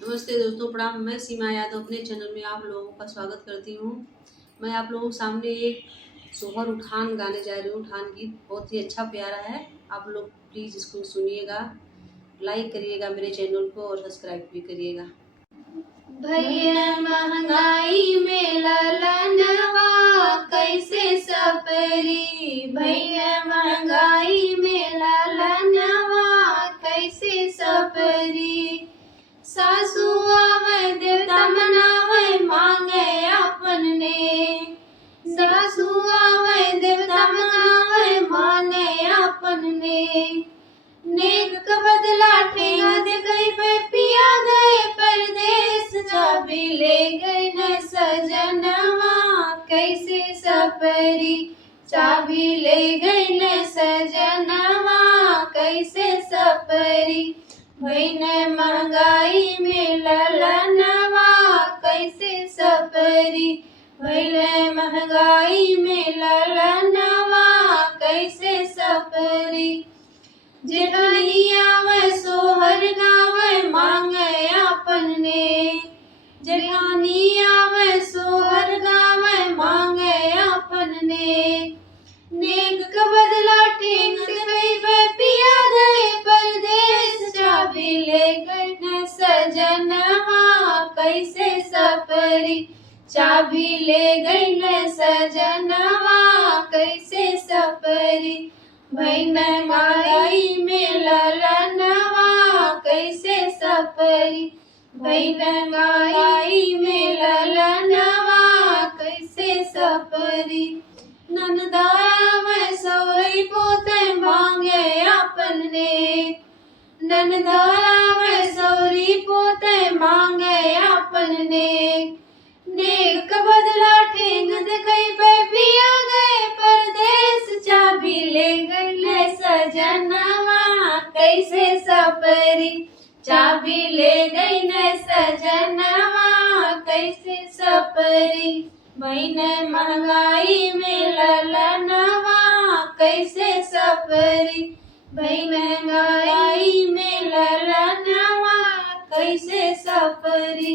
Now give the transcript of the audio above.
नमस्ते दोस्तों, प्रणाम। मैं सीमा यादव अपने चैनल में आप लोगों का स्वागत करती हूँ। मैं आप लोगों के सामने एक सोहर उठान गाने जा रही हूँ। उठान गीत बहुत ही अच्छा प्यारा है। आप लोग प्लीज़ इसको सुनिएगा, लाइक करिएगा मेरे चैनल को और सब्सक्राइब भी करिएगा। भैया महंगाई में ललनवा कैसे सपरी, भैया महंगाई में ललनवा कैसे सपरी। सासू आवे देवता मनावे मांगे अपन ने, सासू आवे देवता मनावे मांगे अपन ने। नेक का बदला ठेंगा दे गई पिया गए परदेस, चाबी ले गई न सजनवा कैसे सपरी, चाबी ले गई न सजनवा कैसे सपरी। भैन महंगाई में ललनवा कैसे सपरी, भैन महंगाई में ललनवा कैसे सपरी। जेठानी आवे सोहर गावे मांगे अपन ने, जेठानी आवे सोहर गावे मांगे अपन ने। नेक का बदला ठेंग गई पिया गए परदेस, चाबी ले गई न सजनवा कैसे सपरी, चाबी ले गई न सजनवा कैसे सपरी। भैन महंगाई में ललनवा कैसे सपरी, भैन महंगाई में ललनवा कैसे सपरी। ननदाया में सौरी पोते मांगे अपन ने, ननदाया में सौरी पोते मांगे अपन ने। नेक बदला ठेंग दे गई पिया गए परदेस, चाबी ले गई न सजनवा कैसे सपरी, चाबी ले गई न सजनवा कैसे सपरी। भैन महंगाई में ललनवा कैसे सपरी, भैन महंगाई में ललनवा कैसे सपरी।